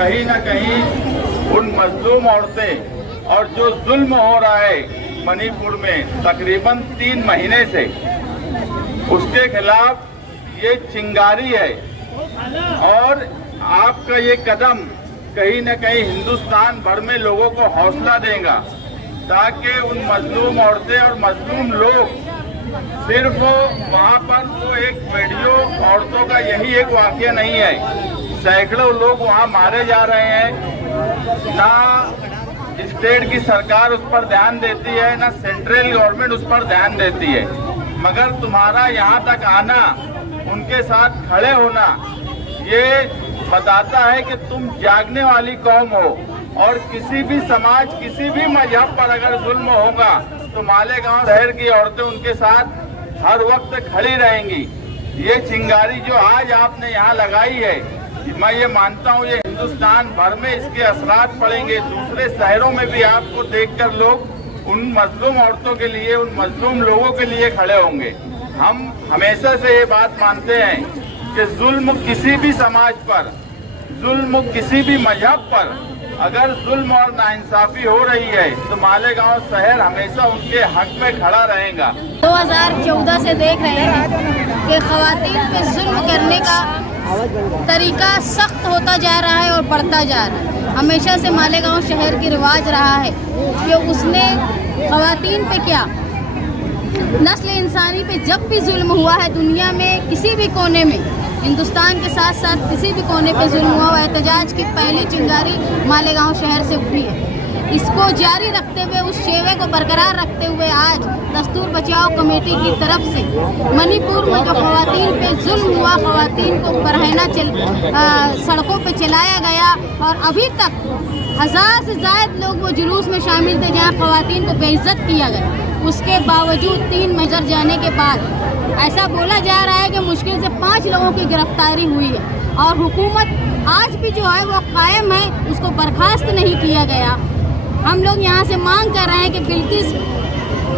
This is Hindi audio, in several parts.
कहीं ना कहीं उन मजलूम औरतें और जो जुल्म हो रहा है मणिपुर में तकरीबन 3 महीने से, उसके खिलाफ ये चिंगारी है। और आपका ये कदम कहीं न कहीं हिंदुस्तान भर में लोगों को हौसला देगा, ताकि उन मजलूम औरतें और मजलूम लोग, सिर्फ वहाँ पर तो एक वीडियो औरतों का यही एक वाकया नहीं है, सैकड़ों लोग वहाँ मारे जा रहे हैं। ना स्टेट की सरकार उस पर ध्यान देती है, ना सेंट्रल गवर्नमेंट उस पर ध्यान देती है। मगर तुम्हारा यहाँ तक आना, उनके साथ खड़े होना, ये बताता है कि तुम जागने वाली कौम हो। और किसी भी समाज, किसी भी मजहब पर अगर जुल्म होगा तो मालेगांव शहर की औरतें उनके साथ हर वक्त खड़ी रहेंगी। ये चिंगारी जो आज आपने यहाँ लगाई है, मैं ये मानता हूँ ये हिंदुस्तान भर में इसके असरात पड़ेंगे। दूसरे शहरों में भी आपको देखकर लोग उन मजलूम औरतों के लिए, उन मजलूम लोगों के लिए खड़े होंगे। हम हमेशा से ये बात मानते हैं कि जुल्म किसी भी समाज पर, जुल्म किसी भी मजहब पर अगर जुल्म और नाइंसाफी हो रही है तो मालेगांव शहर हमेशा उनके हक में खड़ा रहेगा। 2014 से देख रहे हैं कि खवातीन पे जुल्म करने का तरीका सख्त होता जा रहा है और बढ़ता जा रहा है। हमेशा से मालेगांव शहर की रिवाज रहा है कि उसने खवातीन पे क्या, नस्ल इंसानी पे जब भी जुल्म हुआ है दुनिया में, किसी भी कोने में, हिंदुस्तान के साथ साथ किसी भी कोने पे जुल्म हुआ, एहतजाज की पहली चिंगारी मालेगांव शहर से उठी है। इसको जारी रखते हुए, उस शेवे को बरकरार रखते हुए आज दस्तूर बचाओ कमेटी की तरफ से मणिपुर में जो खवातीन पे जुल्म हुआ, खवातीन को बरहना सड़कों पे चलाया गया और अभी तक 1000 से ज़ायद लोग वो जुलूस में शामिल थे जहाँ खवातीन को बेइज्जत किया गया। उसके बावजूद 3 मेजर जाने के बाद ऐसा बोला जा रहा है कि मुश्किल से 5 लोगों की गिरफ्तारी हुई है और हुकूमत आज भी जो है वो कायम है, उसको बर्खास्त नहीं किया गया। हम लोग यहाँ से मांग कर रहे हैं कि बिल्किस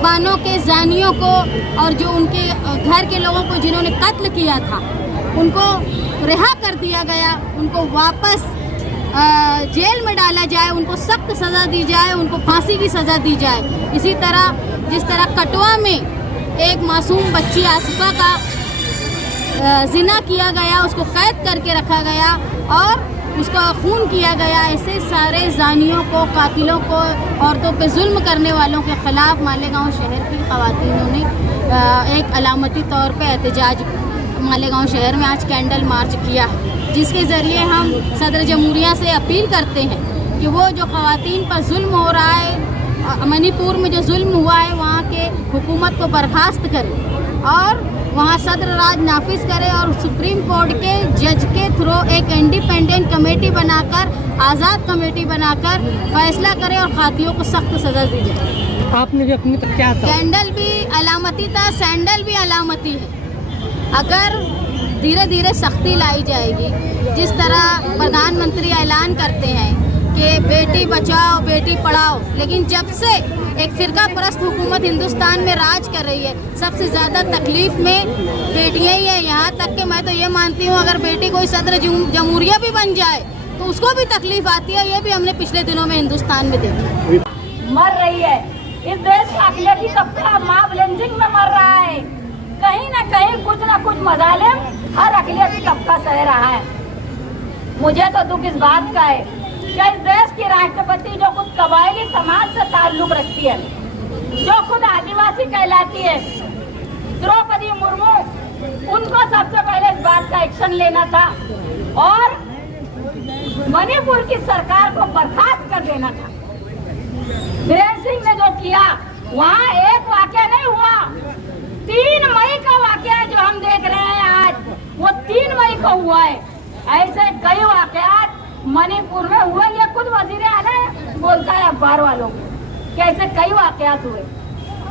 बानो के जानियों को और जो उनके घर के लोगों को जिन्होंने कत्ल किया था उनको रिहा कर दिया गया, उनको वापस जेल में डाला जाए, उनको सख्त सज़ा दी जाए, उनको फांसी की सज़ा दी जाए। इसी तरह जिस तरह कटवा में एक मासूम बच्ची आसिफा का जिना किया गया, उसको कैद करके रखा गया और उसका खून किया गया, ऐसे सारे जानियों को, कातिलों को, औरतों पे जुल्म करने वालों के खिलाफ मालेगांव शहर की ख़वातीनों ने एक अलामती तौर पे एहतजाज मालेगांव शहर में आज कैंडल मार्च किया, जिसके ज़रिए हम सदर जमहूरिया से अपील करते हैं कि वो जो ख़वातीन पर जुल्म हो रहा है, मणिपुर में जो जुल्म हुआ है, वहाँ के हुकूमत को बर्खास्त करे और वहाँ सदर राज नाफिज करे और सुप्रीम कोर्ट के जज के थ्रू एक इंडिपेंडेंट कमेटी बनाकर, आज़ाद कमेटी बनाकर फैसला करे और खातियों को सख्त सज़ा दी जाए। आपने जो अपनी तो क्या था? कैंडल भी अलामती था, सैंडल भी अलामती है। अगर धीरे धीरे सख्ती लाई जाएगी, जिस तरह प्रधानमंत्री ऐलान करते हैं कि बेटी बचाओ बेटी पढ़ाओ, लेकिन जब से एक फिरका परस्त हुकूमत हिंदुस्तान में राज कर रही है, सबसे ज़्यादा तकलीफ में बेटियां ही है। यहाँ तक कि मैं तो ये मानती हूँ अगर बेटी कोई सदर जमहूरिया भी बन जाए तो उसको भी तकलीफ आती है। ये भी हमने पिछले दिनों में हिंदुस्तान में देखा। मर रही है इस देश का अखिलेशी तबका मॉब लिंचिंग में मर रहा है। कहीं ना कुछ मजालिम हर अखिलेशी तबका सह रहा है। मुझे तो दुख इस बात का है कि इस देश की राष्ट्रपति जो खुद कबायली समाज से ताल्लुक रखती है, जो खुद आदिवासी कहलाती है, द्रौपदी मुर्मू, उनको सबसे पहले इस बात का एक्शन लेना था और मणिपुर की सरकार को बर्खास्त कर देना था। बीरेन सिंह ने जो किया, वहाँ एक वाकया नहीं हुआ, 3 मई का वाकया जो हम देख रहे हैं आज, वो 3 मई को हुआ है। ऐसे कई वाकयात मणिपुर में हुए। ये खुद वजीर आला बोलता है अखबार वालों को, कैसे कई वाकयात हुए।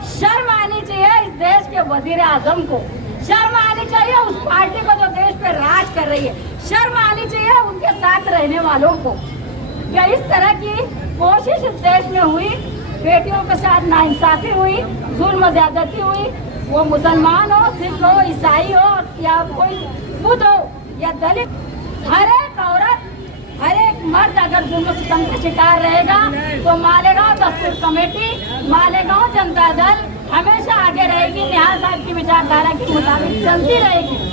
शर्म आनी चाहिए इस देश के वजीर आजम को, शर्म आनी चाहिए उस पार्टी को जो देश पे राज कर रही है, शर्म आनी चाहिए उनके साथ रहने वालों को। क्या इस तरह की कोशिश इस देश में हुई, बेटियों के साथ नाइंसाफी हुई, जुल्म ज्यादती हुई, वो मुसलमान हो, सिख हो, ईसाई हो या कोई बुद्ध हो या दलित, हर एक औरत, हर एक मर्द अगर जुल्म सितम का शिकार रहेगा तो मालेगांव दस्तूर कमेटी, मालेगांव जनता दल हमेशा आगे रहेगी। निहाल साहब की विचारधारा के मुताबिक चलती रहेगी।